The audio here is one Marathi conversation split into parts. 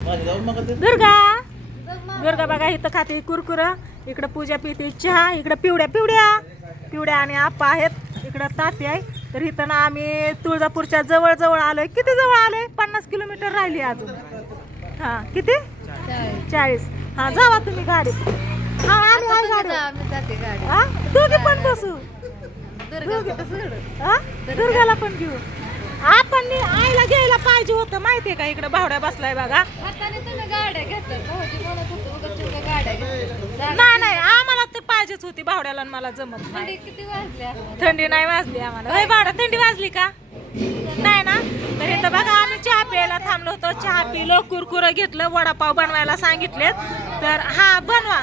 दुर्गा! दुर्गा बघा इथं खाते कुरकुर इकडं पूजा पिते चहा इकडं पिवड्या पिवड्या. पिवड्या आणि आप्पा आहेत इकडं ताती आहे. तर इथं ना आम्ही तुळजापूरच्या जवळ जवळ आलोय. किती जवळ आलोय? पन्नास किलोमीटर राहिली अजून. हा किती? चाळीस. हा जावा तुम्ही हा आम्ही गाडी हा दोघी पण बसू. हा दुर्गाला पण घेऊ. आपण आईला घ्यायला पाहिजे होतं माहितीये का इकडे भावड्या बसलाय बघा. नाही नाही आम्हाला तर पाहिजेच होती भावड्याला आणि मला जमत नाही. थंडी नाही वाजली आम्हाला. होय भावड्या थंडी वाजली का? नाही ना? तर इथं बघा आम्ही चहा प्यायला थांबलो होतो. चहा पिलो कुरकुरं घेतलं वडापाव बनवायला सांगितलेत. तर हा बनवा.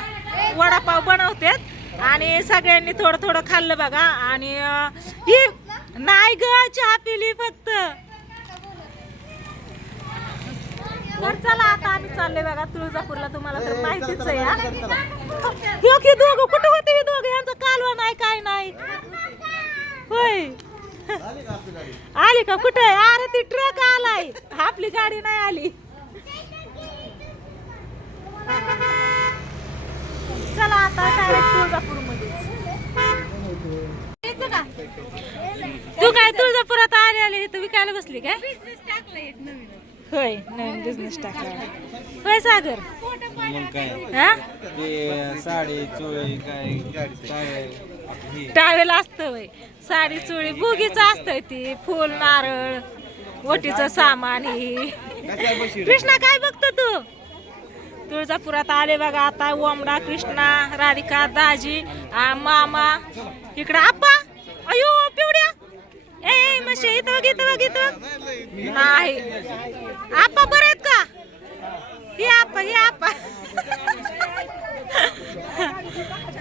वडापाव बनवतेत. आणि सगळ्यांनी थोडं थोडं खाल्लं बघा. आणि ही नाही ग चहा पिली फक्त. तर चला आता आम्ही चाललोय बघा तुळजापूरला तुम्हाला तर माहितीच आहे हा. ह्यो की दोघं कुठं होते हे दोघं? यांचं कालवा नाही काय नाही. होय. आली का कुठे अरे ती ट्रक आलाय. आपली गाडी नाही आली. चला आता डायरेक्ट तुळजापूर मध्येच तू काय तुळजापुरात आली आली इथं विकायला बसली काय? होय नवीन बिझनेस टाकला होय सागर. मग काय? हा? ते साडी चोळी काय? काय? हे. टावेल असतं वय साडी चोळी बुगीचं असतंय ती. फुल नारळ ओटीचं सामान ही कृष्णा काय बघतो तू? तुळजापुरात आले बघा आता ओमडा कृष्णा राधिका दाजी आ, मामा. इकडं आप्पा. अयो पिवड्या. ए मशी इथं बघ इथं बघ इथं नाही. आप्पा बरं आहेत का? ही आप्पा ही आप्पा.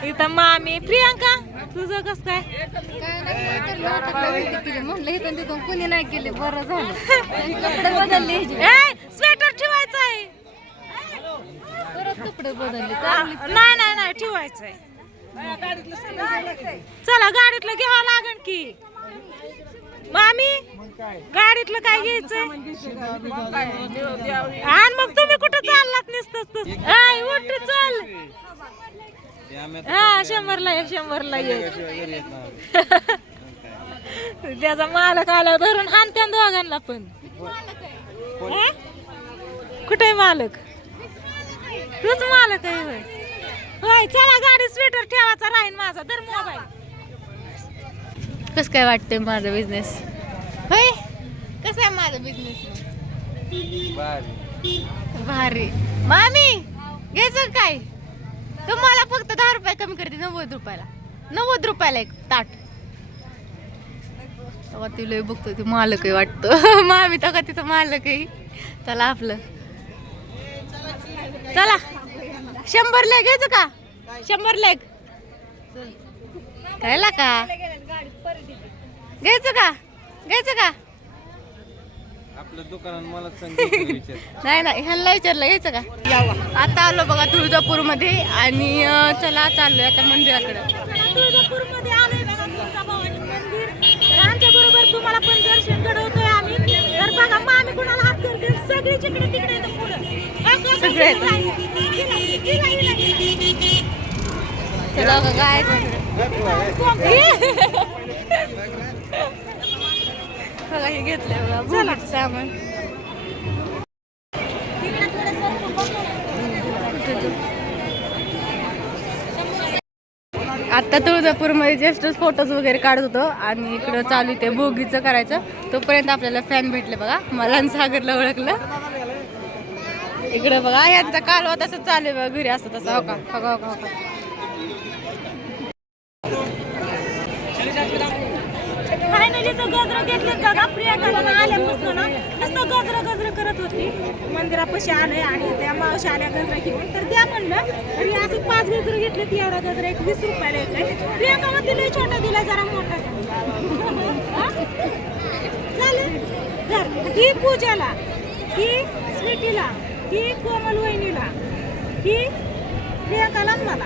इथं मामी. प्रियांका तुझं कस काय? कुणी नाही गेले बरं झालं. कपडे बदलले स्वेटर ठेवायचं आहे परत कपडे बदलले. आ, नाही नाही नाही ठेवायचंय. चला गाडीतलं घ्यावं लागेल की? मामी गाडीतलं काय घ्यायचंय? आणि मग तुम्ही कुठं चाललात नुसतंच आय उठ चल. हा शंभरला एक शंभरला एक नाही. त्याचा मालक आला धरून हाणत्या दोघांना पण? कुठे आहे मालक? तूच मालक आहे होय. होय चला गाडी स्वेटर ठेवायचा राहीन माझा. धर मोबाईल कसं काय वाटतंय माझा बिझनेस होय? कसं आहे माझा बिझनेस भारी. भारी. मामी घ्यायचं काय? तुम्हाला फक्त दहा रुपये कमी करते नव्वद रुपयाला. नव्वद रुपयाला एक ताट. तेव्हा तिला बघतो ते मालक आहे वाटतं. मामी का तिथं मालक आहे चला आपलं. चला. शंभर लेग घ्यायचं का? शंभर लेग. करायला का? घ्यायचं का? घ्यायचं का? आपलं दुकानात मला नाही नाही ह्यांना विचारलं घ्यायचं का? यावा आता आलो बघा तुळजापूरमध्ये आणि चला चाललोय आता मंदिराकडे. तुळजापूरमध्ये आलोय बघा तुळजाभवानी मंदिर. तर आमच्या बरोबर तुम्हाला पण दर्शन घडवतोय आम्ही. तर बघा मग आम्ही कुणाला हात करते सगळी जिकडे तिकडे येतं पुढं कसं सगळे. चला बघा काय बघा हे घेतलंय बघा भोगीचं सामान आता तुळजापूरमध्ये जस्ट फोटोज वगैरे काढत होतो आणि इकडं चालू ते भोगीचं करायचं. तोपर्यंत आपल्याला फॅन भेटले बघा. मला सागरला ओळखलं. इकडं बघा यांचा कालवा तसं चालू आहे बघा. घरी असं तसं. हो का हो का हो का, हो का फायनली तो गजरा घेतले बघा प्रियंकाला आल्यापासून ना नुसतं गजरा गजरा करत होती. मंदिरापाशी आलंय आणि त्या मावशी आल्या गजरा घेऊन. तर द्या म्हणलं तरी असं पाच गजरे घेतले ती एवढा गजरा एक वीस रुपयाला येतोय प्रियंका मध्ये लय छोटा दिला जरा मोठा. धर. ही पूजाला ही स्वीटीला ही कोमल वहिनीला ही प्रियंकाला मला.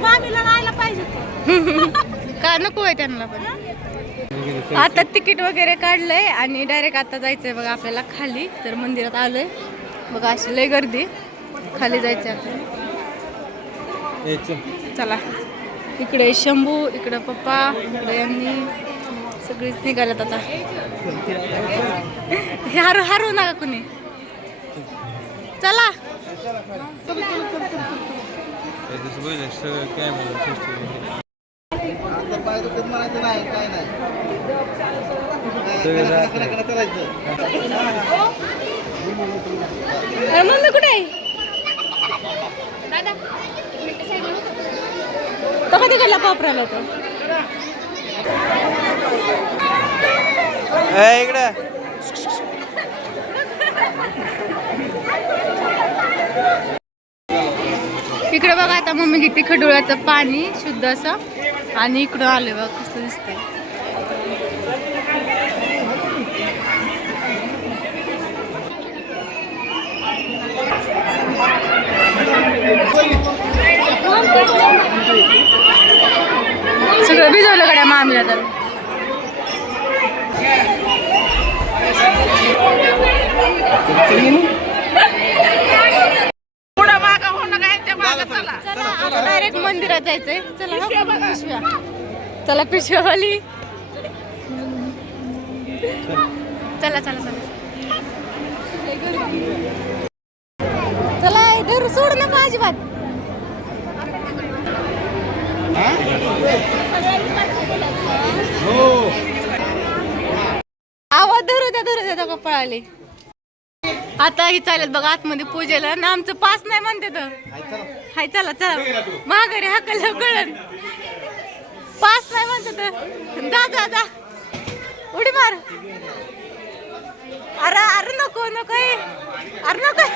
मामीला राहायला पाहिजे. का नको आहे त्यांना पण? आता तिकीट वगैरे काढलंय आणि डायरेक्ट आता जायचंय बघा आपल्याला खाली. तर मंदिरात आलोय. बघा अशी लय गर्दी. खाली जायचं आता. चला. इकडे शंभू इकडे पप्पा इकडे यांनी सगळीच निघाल्यात आता. हे हारू हारू नका कुणी. चला. ए, तसं बघितलं, सगळं कॅमेरा सिस्टम सगळं दाखवलं. अरे मम्मी कुठे आहे? तो कधी गेला पापराला तो? ए, इकडं. इकडे बघा आता मम्मी घेते खडोळ्याचं पाणी शुद्ध असं. आणि इकडं आले बघा कसं दिसतंय. सगळं भिजवलं गड्या मामीला तर. चला डायरेक्ट मंदिरात जायचंय. चला बघा. पिशव्या. चला पिशव्यावाली. चला चला चला. अजिबात. आवाज धरू द्या धरू द्या तो पळाले. आता ही चालेल बघा आतमध्ये पूजेला. ना आमचं पास नाही म्हणते तर. हाय चला चला. माघारी हाकल कळण पास नाही म्हणते तर. जा जा जा. उडी मार. अरे अरे नको नको हे. अरे नको.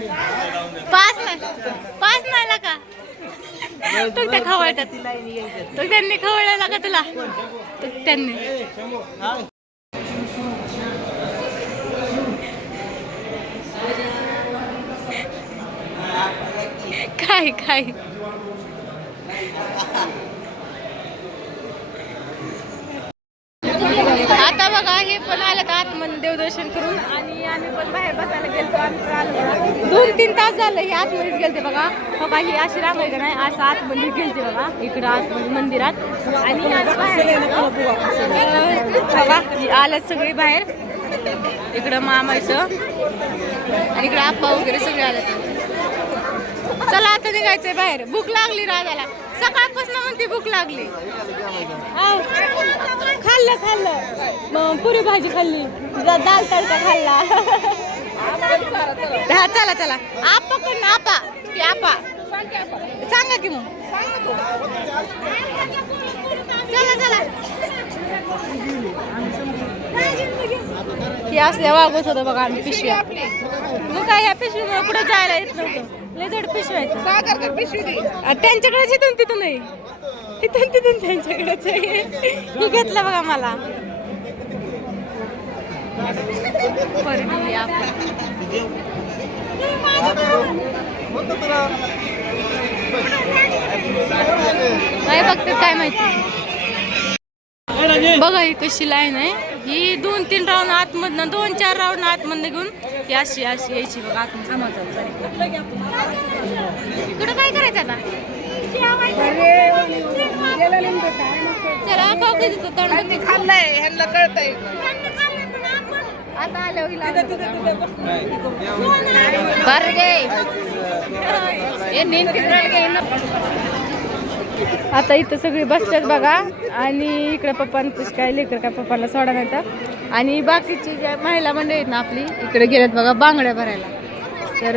पास नाही पास नाही का? तुक त्या खवळतात. तुक त्यांनी खवळला का तुला? तुक त्यांनी. काय काय? आता बघा हे पण आलं का आतमध्ये देवदर्शन करून आणि आम्ही पण बाहेर बसायला गेलतो आम्ही पण आलो. दोन तीन तास झालं हे आतमध्येच गेलते बघा. बघा ही अशी रांगाय का नाही असं आतमध्ये गेलते बघा. इकडं आतमध्ये मंदिरात. आणि आम्ही बाहेर गेलो. बघा ही आल्यात सगळी बाहेर. इकडं मामाचं आणि इकडे आप्पा वगैरे सगळे आले चला आता निघायचंय बाहेर. भूक लागली राजाला सकाळपासून म्हणते भूक लागली. खाल्लं खाल्लं. मग पुरी भाजी खाल्ली. दाल तडका खाल्ला. हा चला चला. आपा कोण? आपा. की आपा. सांगा की मग. चला चला. हे असल्या वागत होतं बघा आम्ही पिशवी मग काय ह्या पिशवीमुळे कुठे जायला येत नव्हतं. लय जड पिशव्या आहेत. त्यांच्याकडेच इथून तिथून नाही. इथून तिथून त्यांच्याकडेच आहे. ही घेतलं बघा मला. परडी आपण काय बघते काय माहिती. बघा ही कशी लाईन आहे. ही दोन तीन राऊंड आतमधनं दोन चार राऊंड आतमधनं घेऊन ही अशी अशी यायची बघा आतमध्ये इकडं काय करायचं आता? चला खाऊ की तिथं तोंड खाल्लंय ह्यांना कळतंय. आता आल्यावर हिला आणलं बघा. काय? आता इथं सगळी बसतात बघा. आणि इकडे पप्पांचं काय लेकर काय पप्पाला सोडा नाही आणि बाकीची ज्या महिला मंडळी आहेत ना आपली इकडे गेल्यात बघा बांगड्या भरायला. तर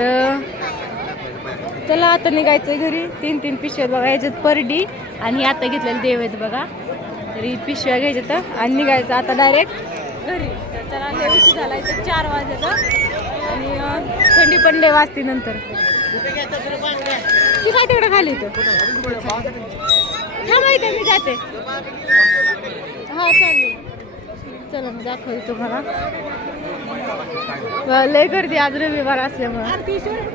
चला आता निघायचं घरी. तीन तीन पिशव्या बघा याच्यात परडी आणि आता घेतलेले देव आहेत बघा. तरी पिशव्या घ्यायच्या तर. आणि निघायचं आता डायरेक्ट घरी. तर चला उशीर झाला इथं चार वाजता. आणि थंडी पण लय वाजते नंतर. ती काय तिकडे खाली इथं माहिती मी जाते. हा चालेल. चला मग दाखवते तुम्हाला लय गर्दी आज रविवार असल्यामुळे.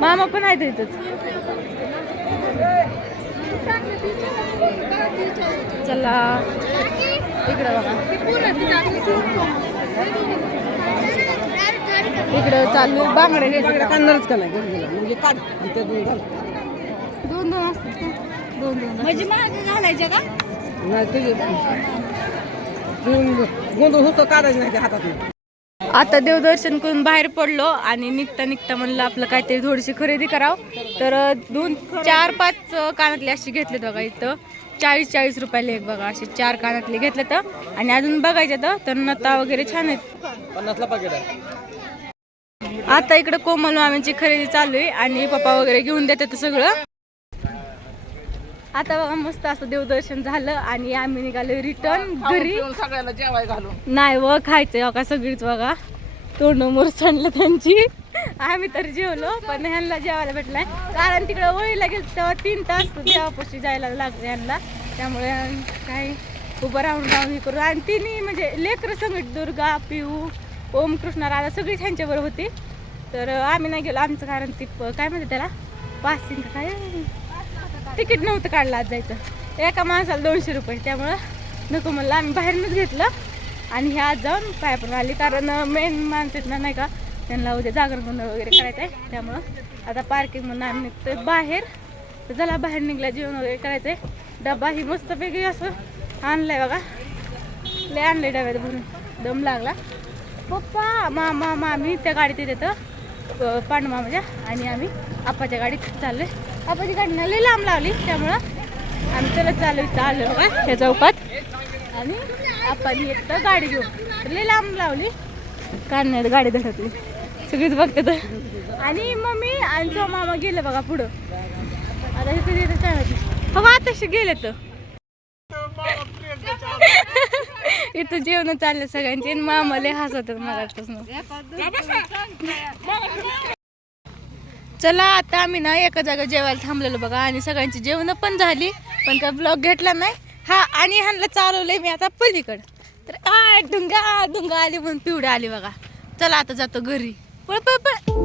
मामा पण आहेत इथंच. चला. इकडं बघा. इकडं चालू बांगडे घ्यायचे काढणारच का नाही? म्हणजे काढ. आणि ते दोन घाल. दोन दोन असतात का? दोन दोन म्हणजे घालायच्या का? नाही तुझे गोंधळ होतं काढायचं नाही ते हातात आता देवदर्शन करून बाहेर पडलो आणि निघता निघता म्हणलं आपलं काहीतरी थोडीशी खरेदी करावं. तर अं, दोन चार पाच अं, कानातले अशी घेतलेत बघा इथं. चाळीस चाळीस रुपयाला एक बघा असे चार कानातले घेतले तर. आणि अजून बघायचे तर तर नता वगैरे छान आहेत. पन्नासला पाकिट आहे. आता इकडे कोमल मामींची खरेदी चालू आहे आणि पप्पा वगैरे घेऊन देतात सगळं. आता बघा मस्त असं देवदर्शन झालं आणि आम्ही निघालो रिटर्न घरी. सगळ्याला जेवाय घालून. नाही व खायचं बघा सगळीच बघा. तोंड मुरसणलं त्यांची. आम्ही तर जेवलो पण ह्यांना जेवायला भेटलाय. कारण तिकडे वळीला गेलो तेव्हा तीन तास देवापाशी जायला लागले यांना त्यामुळे काही उभं राहून राहून हे करू. आणि तिन्ही म्हणजे लेकरं संगत दुर्गा पिऊ ओम कृष्णा राधा सगळी ह्यांच्याबरोबर होती. तर आम्ही नाही गेलो आमचं कारण ती प- काय म्हणते त्याला? पासिंग काय तिकीट नव्हतं काढलं आज जायचं. एका माणसाला दोनशे रुपये त्यामुळं नको म्हणलं आम्ही बाहेरनंच घेतलं. आणि ह्या आज जाऊन पाया पण आली कारण मेन माणसं ना नाही का? त्यांना उद्या जागरण गोंधळ वगैरे करायचं आहे. त्यामुळं आता पार्किंग म्हणून आम्ही निघतो बाहेर. तर चला बाहेर निघल्या जेवण वगैरे करायचं आहे डबा ही मस्तपैकी असं आणलं आहे बघा. लय आहे डब्यात भरून. दम लागला. पप्पा मामा मामी त्या गाडीत येत येतं पांडू मामाच्या आणि आम्ही आपाच्या गाडीत चाललोय. आपाची गाडी लई लांब लावली त्यामुळं आम्ही चलत चाललो इथं आलो बघा ह्या चौकात. आणि आपण येत गाडी घेऊन लई लांब लावली काढण्यात गाडी धडकली. सगळीच बघतात. आणि मम्मी आणि तो मामा गेलं बघा पुढं. आता इथे तिथे काय माहिती हो आताशी गेले तर इथं जेवण चालले सगळ्यांचे आणि मामा लय हसत मगापासून चला आता आम्ही ना एका जागा जेवायला थांबलेलो बघा आणि सगळ्यांची जेवण पण झाली पण काय ब्लॉग घेतला नाही. हा आणि ह्यांना चालवलंय मी आता पलीकड. तर आ डुंगा डुंगा आली म्हणून पिवडा आली बघा. चला आता जातो घरी. पळ पळ पळ.